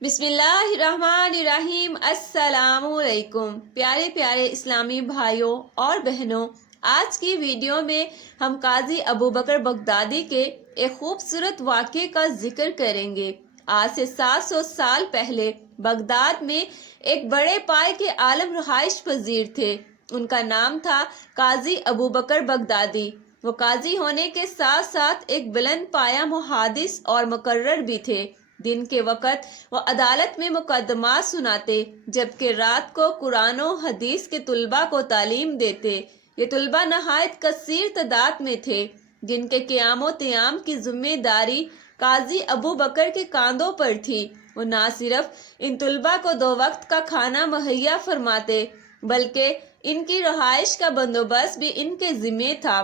بسم اللہ الرحمن الرحیم۔ السلام علیکم پیارے پیارے اسلامی بھائیوں اور بہنوں، آج کی ویڈیو میں ہم قاضی ابوبکر بغدادی کے ایک خوبصورت واقعے کا ذکر کریں گے۔ آج سے 700 سال پہلے بغداد میں ایک بڑے پائے کے عالم رہائش پذیر تھے۔ ان کا نام تھا قاضی ابوبکر بغدادی۔ وہ قاضی ہونے کے ساتھ ساتھ ایک بلند پایہ محدث اور مقرر بھی تھے۔ دن کے وقت وہ عدالت میں مقدمات سناتے، جبکہ رات کو قرآن و حدیث کے طلباء کو تعلیم دیتے۔ یہ طلباء نہایت کثیر تعداد میں تھے، جن کے قیام و قیام کی ذمہ داری قاضی ابوبکر کے کاندھوں پر تھی۔ وہ نہ صرف ان طلباء کو 2 وقت کا کھانا مہیا فرماتے، بلکہ ان کی رہائش کا بندوبست بھی ان کے ذمہ تھا۔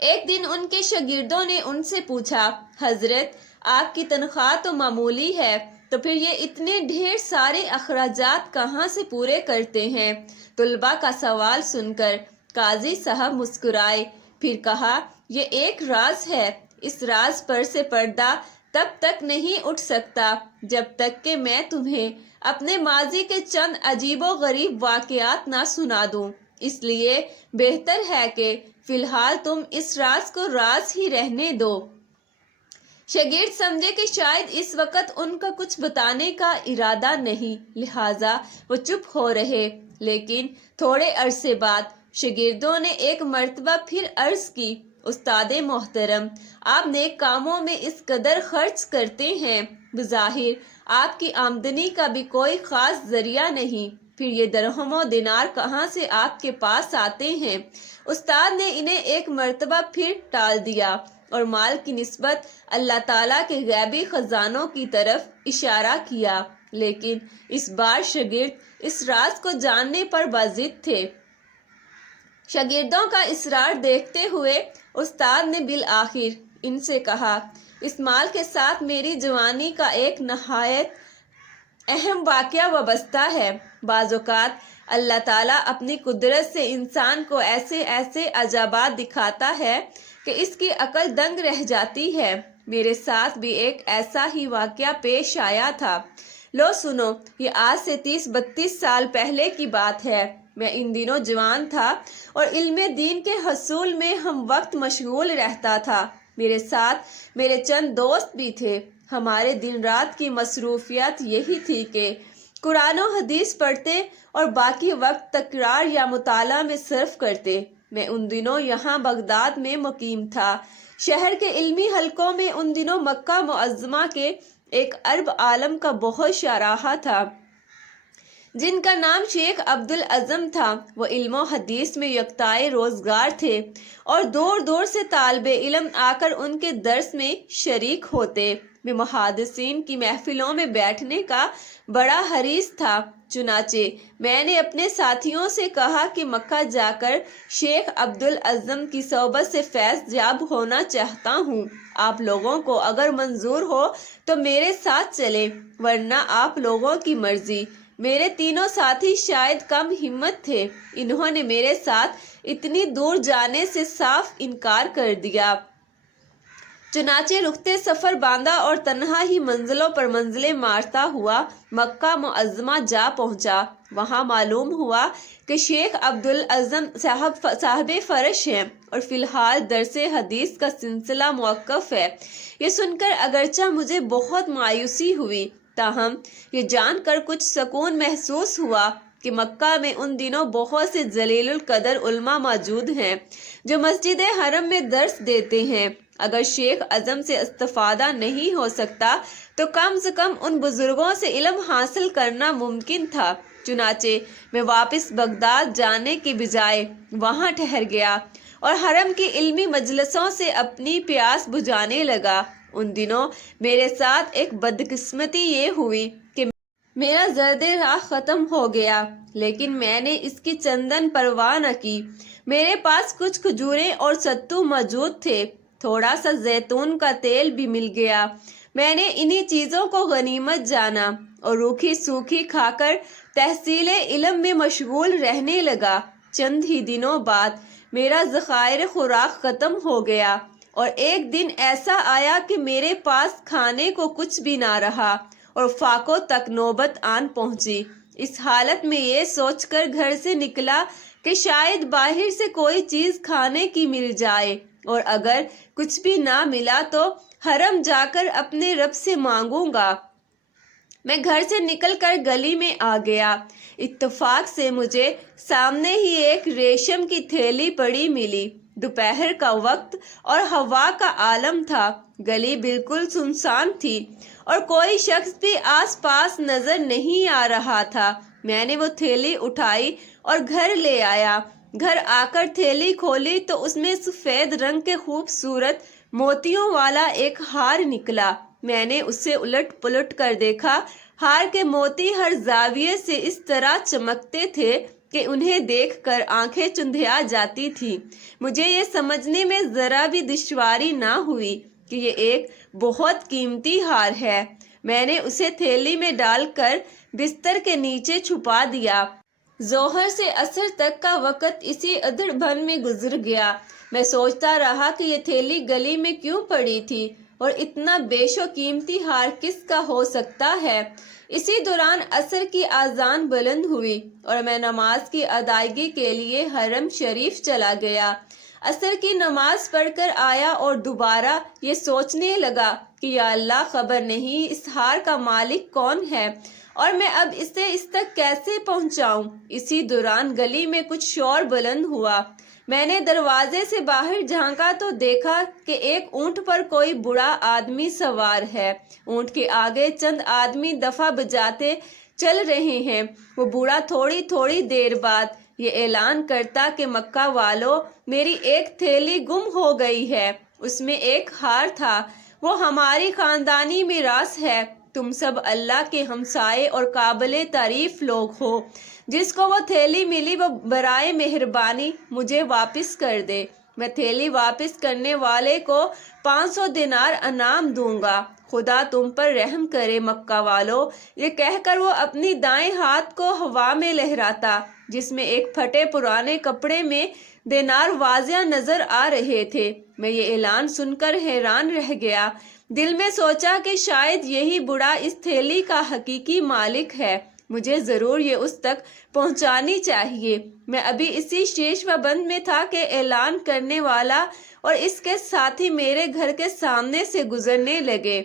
ایک دن ان کے شاگردوں نے ان سے پوچھا، حضرت آپ کی تنخواہ تو معمولی ہے، تو پھر یہ اتنے ڈھیر سارے اخراجات کہاں سے پورے کرتے ہیں؟ طلباء کا سوال سن کر قاضی صاحب مسکرائے، پھر کہا، یہ ایک راز ہے۔ اس راز پر سے پردہ تب تک نہیں اٹھ سکتا جب تک کہ میں تمہیں اپنے ماضی کے چند عجیب و غریب واقعات نہ سنا دوں۔ اس لیے بہتر ہے کہ فی الحال تم اس راز کو راز ہی رہنے دو۔ شاگرد سمجھے کہ شاید اس وقت ان کا کچھ بتانے کا ارادہ نہیں، لہٰذا وہ چپ ہو رہے۔ لیکن تھوڑے عرصے بعد شاگردوں نے ایک مرتبہ پھر عرض کی، استاد محترم، آپ نیک کاموں میں اس قدر خرچ کرتے ہیں، بظاہر آپ کی آمدنی کا بھی کوئی خاص ذریعہ نہیں، پھر یہ درہم و دینار کہاں سے آپ کے پاس آتے ہیں؟ استاد نے انہیں ایک مرتبہ پھر ٹال دیا اور مال کی نسبت اللہ تعالیٰ کے غیبی خزانوں کی طرف اشارہ کیا، لیکن اس بار شاگرد اس راز کو جاننے پر باضد تھے۔ شاگردوں کا اصرار دیکھتے ہوئے استاد نے بالآخر ان سے کہا، اس مال کے ساتھ میری جوانی کا ایک نہایت اہم واقعہ وابستہ ہے۔ بعض اوقات اللہ تعالیٰ اپنی قدرت سے انسان کو ایسے ایسے عجائبات دکھاتا ہے کہ اس کی عقل دنگ رہ جاتی ہے۔ میرے ساتھ بھی ایک ایسا ہی واقعہ پیش آیا تھا۔ لو سنو، یہ آج سے 30-32 سال پہلے کی بات ہے۔ میں ان دنوں جوان تھا اور علم دین کے حصول میں ہم وقت مشغول رہتا تھا۔ میرے ساتھ میرے چند دوست بھی تھے۔ ہمارے دن رات کی مصروفیت یہی تھی کہ قرآن و حدیث پڑھتے اور باقی وقت تکرار یا مطالعہ میں صرف کرتے۔ میں ان دنوں یہاں بغداد میں مقیم تھا۔ شہر کے علمی حلقوں میں ان دنوں مکہ معظمہ کے ایک عرب عالم کا بہت شاہراہ تھا، جن کا نام شیخ عبدالعظم تھا۔ وہ علم و حدیث میں یکتائے روزگار تھے اور دور دور سے طالب علم آ کر ان کے درس میں شریک ہوتے۔ میں محدثین کی محفلوں میں بیٹھنے کا بڑا حریص تھا، چنانچہ میں نے اپنے ساتھیوں سے کہا کہ مکہ جا کر شیخ عبدالعظم کی صحبت سے فیض یاب ہونا چاہتا ہوں۔ آپ لوگوں کو اگر منظور ہو تو میرے ساتھ چلیں، ورنہ آپ لوگوں کی مرضی۔ میرے تینوں ساتھی شاید کم ہمت تھے، انہوں نے میرے ساتھ اتنی دور جانے سے صاف انکار کر دیا۔ چنانچہ رختے سفر باندھا اور تنہا ہی منزلوں پر منزلیں مارتا ہوا مکہ معظمہ جا پہنچا۔ وہاں معلوم ہوا کہ شیخ عبدالعظم صاحب فرش ہیں اور فی الحال درس حدیث کا سلسلہ موقف ہے۔ یہ سن کر اگرچہ مجھے بہت مایوسی ہوئی، تاہم یہ جان کر کچھ سکون محسوس ہوا کہ مکہ میں ان دنوں بہت سے جلیل القدر علماء موجود ہیں جو مسجد حرم میں درس دیتے ہیں۔ اگر شیخ اعظم سے استفادہ نہیں ہو سکتا تو کم سے کم ان بزرگوں سے علم حاصل کرنا ممکن تھا۔ چنانچہ میں واپس بغداد جانے کے بجائے وہاں ٹھہر گیا اور حرم کی علمی مجلسوں سے اپنی پیاس بجھانے لگا۔ ان دنوں میرے ساتھ ایک بدقسمتی یہ ہوئی کہ میرا زرد راہ ختم ہو گیا، لیکن میں نے اس کی چندن پرواہ نہ کی۔ میرے پاس کچھ کھجوریں اور ستو موجود تھے، تھوڑا سا زیتون کا تیل بھی مل گیا۔ میں نے انہی چیزوں کو غنیمت جانا اور روکھی سوکھی کھا کر تحصیل علم میں مشغول رہنے لگا۔ چند ہی دنوں بعد میرا ذخائر خوراک ختم ہو گیا اور ایک دن ایسا آیا کہ میرے پاس کھانے کو کچھ بھی نہ رہا اور فاقوں تک نوبت آن پہنچی۔ اس حالت میں یہ سوچ کر گھر سے نکلا کہ شاید باہر سے کوئی چیز کھانے کی مل جائے، اور اگر کچھ بھی نہ ملا تو حرم جا کر اپنے رب سے مانگوں گا۔ میں گھر سے نکل کر گلی میں آ گیا۔ اتفاق سے مجھے سامنے ہی ایک ریشم کی تھیلی پڑی ملی۔ دوپہر کا وقت اور ہوا کا عالم تھا۔ گلی بالکل سنسان تھی اور کوئی شخص بھی آس پاس نظر نہیں آ رہا تھا۔ میں نے وہ تھیلی اٹھائی اور گھر لے آیا۔ گھر آ کر تھیلی کھولی تو اس میں سفید رنگ کے خوبصورت موتیوں والا ایک ہار نکلا۔ میں نے اسے الٹ پلٹ کر دیکھا۔ ہار کے موتی ہر زاویے سے اس طرح چمکتے تھے کہ انہیں دیکھ کر آنکھیں چندھیا جاتی تھی۔ مجھے یہ سمجھنے میں ذرا بھی دشواری نہ ہوئی کہ یہ ایک بہت قیمتی ہار ہے۔ میں نے اسے تھیلی میں ڈال کر بستر کے نیچے چھپا دیا۔ ظہر سے عصر تک کا وقت اسی ادھر بن میں گزر گیا۔ میں سوچتا رہا کہ یہ تھیلی گلی میں کیوں پڑی تھی اور اتنا بیش و قیمتی ہار کس کا ہو سکتا ہے۔ اسی دوران عصر کی اذان بلند ہوئی اور میں نماز کی ادائیگی کے لیے حرم شریف چلا گیا۔ عصر کی نماز پڑھ کر آیا اور دوبارہ یہ سوچنے لگا کہ یا اللہ، خبر نہیں اس ہار کا مالک کون ہے اور میں اب اسے اس تک کیسے پہنچاؤں۔ اسی دوران گلی میں کچھ شور بلند ہوا۔ میں نے دروازے سے باہر جھانکا تو دیکھا کہ ایک اونٹ پر کوئی بوڑھا آدمی سوار ہے۔ اونٹ کے آگے چند آدمی دفعہ بجاتے چل رہے ہیں۔ وہ بوڑھا تھوڑی تھوڑی دیر بعد یہ اعلان کرتا کہ مکہ والو، میری ایک تھیلی گم ہو گئی ہے، اس میں ایک ہار تھا، وہ ہماری خاندانی میراث ہے، تم سب اللہ کے ہمسائے اور قابل تعریف لوگ ہو، جس کو وہ تھیلی ملی وہ برائے مہربانی مجھے واپس کر دے۔ میں تھیلی واپس کرنے والے کو 500 دینار انعام دوں گا، خدا تم پر رحم کرے مکہ والو۔ یہ کہہ کر وہ اپنی دائیں ہاتھ کو ہوا میں لہراتا، جس میں ایک پھٹے پرانے کپڑے میں دینار واضح نظر آ رہے تھے۔ میں یہ اعلان سن کر حیران رہ گیا۔ دل میں سوچا کہ شاید یہی بوڑھا اس تھیلی کا حقیقی مالک ہے، مجھے ضرور یہ اس تک پہنچانی چاہیے۔ میں ابھی اسی شیش و بند میں تھا کہ اعلان کرنے والا اور اس کے ساتھی میرے گھر کے سامنے سے گزرنے لگے۔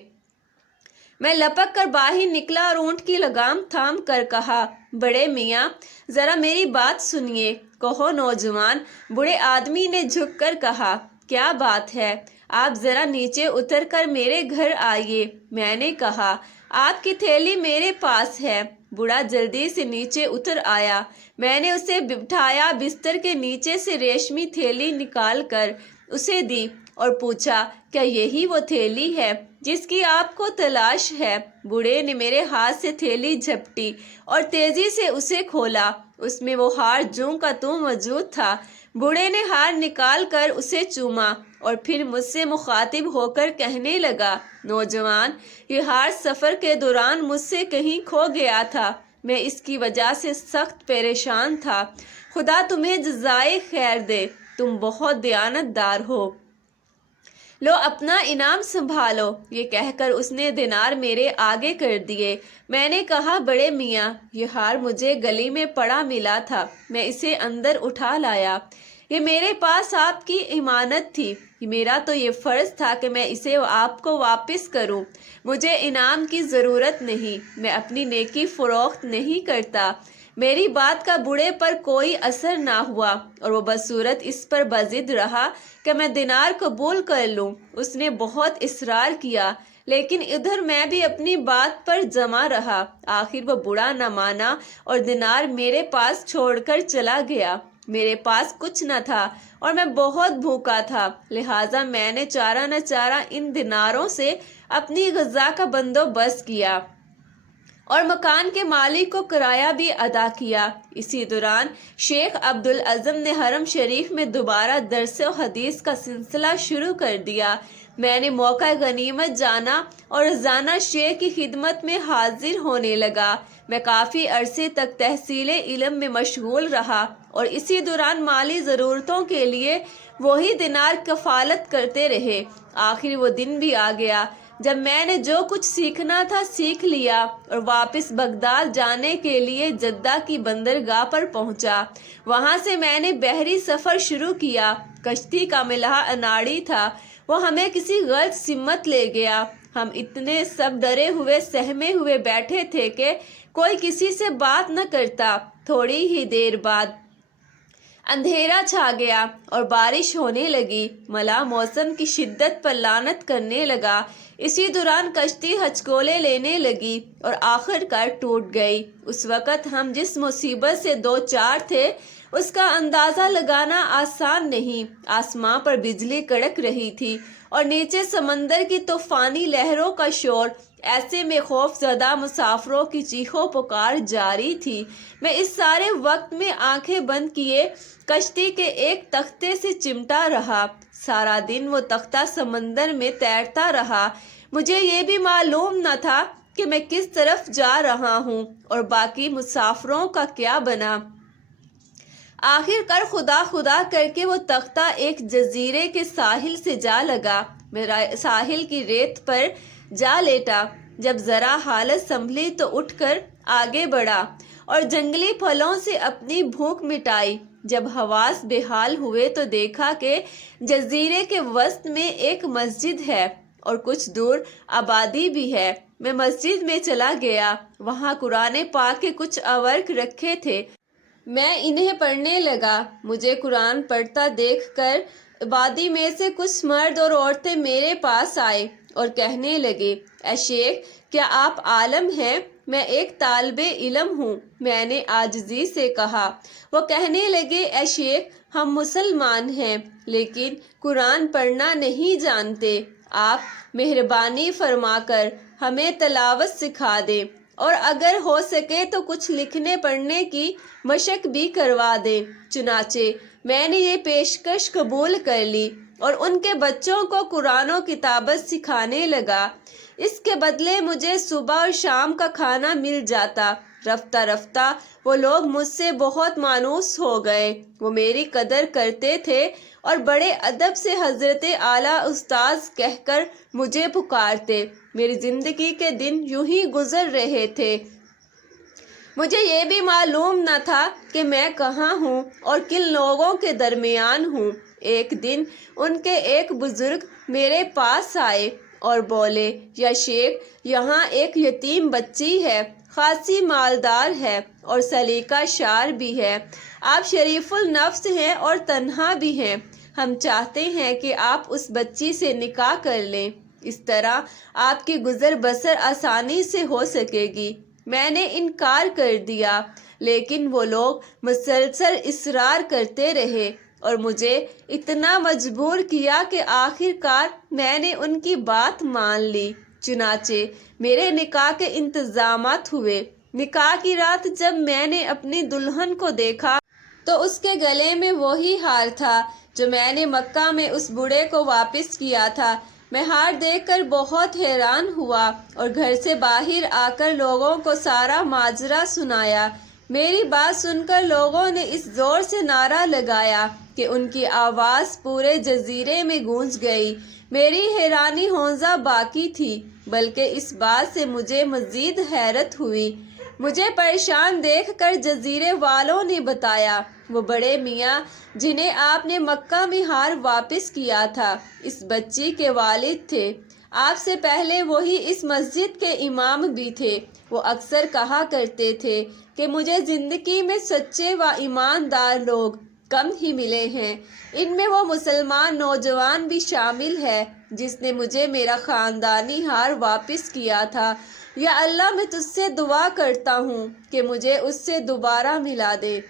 میں لپک کر باہر نکلا اور اونٹ کی لگام تھام کر کہا، بڑے میاں ذرا میری بات سنیے۔ کہو نوجوان، بوڑھے آدمی نے جھک کر کہا، کیا بات ہے؟ آپ ذرا نیچے اتر کر میرے گھر آئیے۔ میں نے کہا، آپ کی تھیلی میرے پاس ہے۔ بوڑھا جلدی سے نیچے اتر آیا۔ میں نے اسے بٹھایا، بستر کے نیچے سے ریشمی تھیلی نکال کر اسے دی اور پوچھا، کیا یہی وہ تھیلی ہے جس کی آپ کو تلاش ہے؟ بوڑھے نے میرے ہاتھ سے تھیلی جھپٹی اور تیزی سے اسے کھولا۔ اس میں وہ ہار جوں کا توں موجود تھا۔ بوڑھے نے ہار نکال کر اسے چوما اور پھر مجھ سے مخاطب ہو کر کہنے لگا، نوجوان، یہ ہار سفر کے دوران مجھ سے کہیں کھو گیا تھا، میں اس کی وجہ سے سخت پریشان تھا، خدا تمہیں جزائے خیر دے، تم بہت دیانت دار ہو، لو اپنا انعام سنبھالو۔ یہ کہہ کر اس نے دینار میرے آگے کر دیے۔ میں نے کہا، بڑے میاں، یہ ہار مجھے گلی میں پڑا ملا تھا، میں اسے اندر اٹھا لایا، یہ میرے پاس آپ کی امانت تھی، میرا تو یہ فرض تھا کہ میں اسے آپ کو واپس کروں، مجھے انعام کی ضرورت نہیں، میں اپنی نیکی فروخت نہیں کرتا۔ میری بات کا بوڑھے پر کوئی اثر نہ ہوا اور وہ بدصورت اس پر بضد رہا کہ میں دینار قبول کر لوں۔ اس نے بہت اصرار کیا، لیکن ادھر میں بھی اپنی بات پر جمع رہا۔ آخر وہ بوڑھا نہ مانا اور دینار میرے پاس چھوڑ کر چلا گیا۔ میرے پاس کچھ نہ تھا اور میں بہت بھوکا تھا، لہٰذا میں نے چارہ نہ چارہ ان دیناروں سے اپنی غذا کا بندوبست کیا اور مکان کے مالک کو کرایہ بھی ادا کیا۔ اسی دوران شیخ عبدالعظم نے حرم شریف میں دوبارہ درس و حدیث کا سلسلہ شروع کر دیا۔ میں نے موقع غنیمت جانا اور روزانہ شیخ کی خدمت میں حاضر ہونے لگا۔ میں کافی عرصے تک تحصیل علم میں مشغول رہا اور اسی دوران مالی ضرورتوں کے لیے وہی دینار کفالت کرتے رہے۔ آخر وہ دن بھی آ گیا جب میں نے جو کچھ سیکھنا تھا سیکھ لیا اور واپس بغداد جانے کے لیے جدہ کی بندرگاہ پر پہنچا۔ وہاں سے میں نے بحری سفر شروع کیا۔ کشتی کا ملاح اناڑی تھا، وہ ہمیں کسی غلط سمت لے گیا۔ ہم اتنے سب ڈرے ہوئے سہمے ہوئے بیٹھے تھے کہ کوئی کسی سے بات نہ کرتا۔ تھوڑی ہی دیر بعد اندھیرا چھا گیا اور بارش ہونے لگی۔ ملاح موسم کی شدت پر لعنت کرنے لگا۔ اسی دوران کشتی ہچکولے لینے لگی اور آخر کار ٹوٹ گئی۔ اس وقت ہم جس مصیبت سے دو چار تھے اس کا اندازہ لگانا آسان نہیں۔ آسمان پر بجلی کڑک رہی تھی اور نیچے سمندر کی طوفانی لہروں کا شور۔ ایسے میں خوف زدہ مسافروں کی چیخو پکار جاری تھی۔ میں اس سارے وقت میں آنکھیں بند کیے کشتی کے ایک تختے سے چمٹا رہا۔ سارا دن وہ تختہ سمندر میں تیرتا رہا۔ مجھے یہ بھی معلوم نہ تھا کہ میں کس طرف جا رہا ہوں اور باقی مسافروں کا کیا بنا۔ آخر کار خدا خدا کر کے وہ تختہ ایک جزیرے کے ساحل سے جا لگا۔ میرا ساحل کی ریت پر جا لیٹا۔ جب ذرا حالت سنبھلی تو اٹھ کر آگے بڑھا اور جنگلی پھلوں سے اپنی بھوک مٹائی۔ جب حواس بحال ہوئے تو دیکھا کہ جزیرے کے وسط میں ایک مسجد ہے اور کچھ دور آبادی بھی ہے۔ میں مسجد میں چلا گیا۔ وہاں قرآن پاک کے کچھ اورق رکھے تھے۔ میں انہیں پڑھنے لگا۔ مجھے قرآن پڑھتا دیکھ کر آبادی میں سے کچھ مرد اور عورتیں میرے پاس آئے اور کہنے لگے، اے شیخ، کیا آپ عالم ہیں؟ میں ایک طالب علم ہوں، میں نے عاجزی سے کہا۔ وہ کہنے لگے، اے شیخ، ہم مسلمان ہیں لیکن قرآن پڑھنا نہیں جانتے، آپ مہربانی فرما کر ہمیں تلاوت سکھا دیں اور اگر ہو سکے تو کچھ لکھنے پڑھنے کی مشق بھی کروا دیں۔ چنانچہ میں نے یہ پیشکش قبول کر لی اور ان کے بچوں کو قرآن و کتابت سکھانے لگا۔ اس کے بدلے مجھے صبح اور شام کا کھانا مل جاتا۔ رفتہ رفتہ وہ لوگ مجھ سے بہت مانوس ہو گئے۔ وہ میری قدر کرتے تھے اور بڑے ادب سے حضرت اعلیٰ استاذ کہہ کر مجھے پکارتے۔ میری زندگی کے دن یوں ہی گزر رہے تھے۔ مجھے یہ بھی معلوم نہ تھا کہ میں کہاں ہوں اور کن لوگوں کے درمیان ہوں۔ ایک دن ان کے ایک بزرگ میرے پاس آئے اور بولے، یا شیخ، یہاں ایک یتیم بچی ہے، خاصی مالدار ہے اور سلیقہ شار بھی ہے۔ آپ شریف النفس ہیں اور تنہا بھی ہیں۔ ہم چاہتے ہیں کہ آپ اس بچی سے نکاح کر لیں، اس طرح آپ کی گزر بسر آسانی سے ہو سکے گی۔ میں نے انکار کر دیا لیکن وہ لوگ مسلسل اصرار کرتے رہے اور مجھے اتنا مجبور کیا کہ آخر کار میں نے ان کی بات مان لی۔ چنانچہ میرے نکاح کے انتظامات ہوئے۔ نکاح کی رات جب میں نے اپنی دلہن کو دیکھا تو اس کے گلے میں وہی ہار تھا جو میں نے مکہ میں اس بوڑھے کو واپس کیا تھا۔ میں ہار دیکھ کر بہت حیران ہوا اور گھر سے باہر آ کر لوگوں کو سارا ماجرا سنایا۔ میری بات سن کر لوگوں نے اس زور سے نعرہ لگایا کہ ان کی آواز پورے جزیرے میں گونج گئی۔ میری حیرانی ہونزہ باقی تھی، بلکہ اس بات سے مجھے مزید حیرت ہوئی۔ مجھے پریشان دیکھ کر جزیرے والوں نے بتایا، وہ بڑے میاں جنہیں آپ نے مکہ میں ہار واپس کیا تھا، اس بچی کے والد تھے۔ آپ سے پہلے وہی اس مسجد کے امام بھی تھے۔ وہ اکثر کہا کرتے تھے کہ مجھے زندگی میں سچے و ایماندار لوگ کم ہی ملے ہیں۔ ان میں وہ مسلمان نوجوان بھی شامل ہے جس نے مجھے میرا خاندانی ہار واپس کیا تھا۔ یا اللہ، میں تجھ سے دعا کرتا ہوں کہ مجھے اس سے دوبارہ ملا دے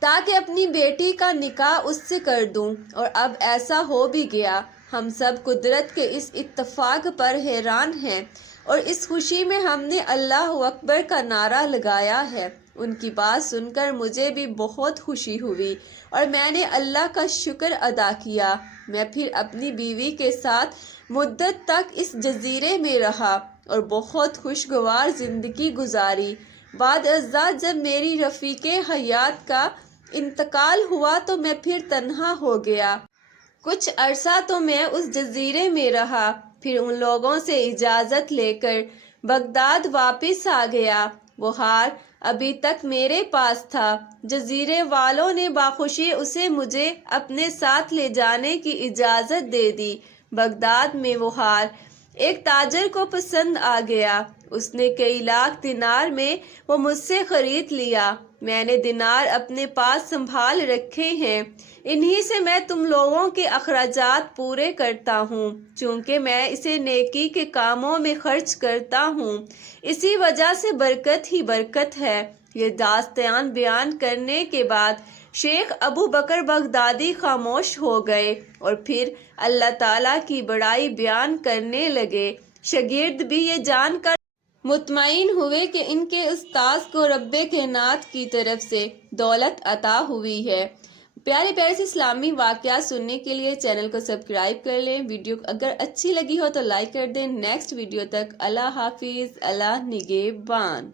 تاکہ اپنی بیٹی کا نکاح اس سے کر دوں۔ اور اب ایسا ہو بھی گیا۔ ہم سب قدرت کے اس اتفاق پر حیران ہیں اور اس خوشی میں ہم نے اللہ اکبر کا نعرہ لگایا ہے۔ ان کی بات سن کر مجھے بھی بہت خوشی ہوئی اور میں نے اللہ کا شکر ادا کیا۔ میں پھر اپنی بیوی کے ساتھ مدت تک اس جزیرے میں رہا اور بہت خوشگوار زندگی گزاری۔ بعد ازاں جب میری رفیق حیات کا انتقال ہوا تو میں پھر تنہا ہو گیا۔ کچھ عرصہ تو میں اس جزیرے میں رہا پھر ان لوگوں سے اجازت لے کر بغداد واپس آ گیا۔ وہ ہار ابھی تک میرے پاس تھا۔ جزیرے والوں نے باخوشی اسے مجھے اپنے ساتھ لے جانے کی اجازت دے دی۔ بغداد میں وہ ہار ایک تاجر کو پسند آ گیا۔ اس نے کئی لاکھ دینار میں وہ مجھ سے خرید لیا۔ میں نے دینار اپنے پاس سنبھال رکھے ہیں، انہی سے میں تم لوگوں کے اخراجات پورے کرتا ہوں، چونکہ میں اسے نیکی کے کاموں میں خرچ کرتا ہوں، اسی وجہ سے برکت ہی برکت ہے۔ یہ داستان بیان کرنے کے بعد شیخ ابو بکر بغدادی خاموش ہو گئے اور پھر اللہ تعالیٰ کی بڑائی بیان کرنے لگے۔ شاگرد بھی یہ جان کر مطمئن ہوئے کہ ان کے استاذ کو رب کائنات کی طرف سے دولت عطا ہوئی ہے۔ پیارے پیارے سے اسلامی واقعات سننے کے لیے چینل کو سبسکرائب کر لیں۔ ویڈیو اگر اچھی لگی ہو تو لائک کر دیں۔ نیکسٹ ویڈیو تک اللہ حافظ، اللہ نگہبان۔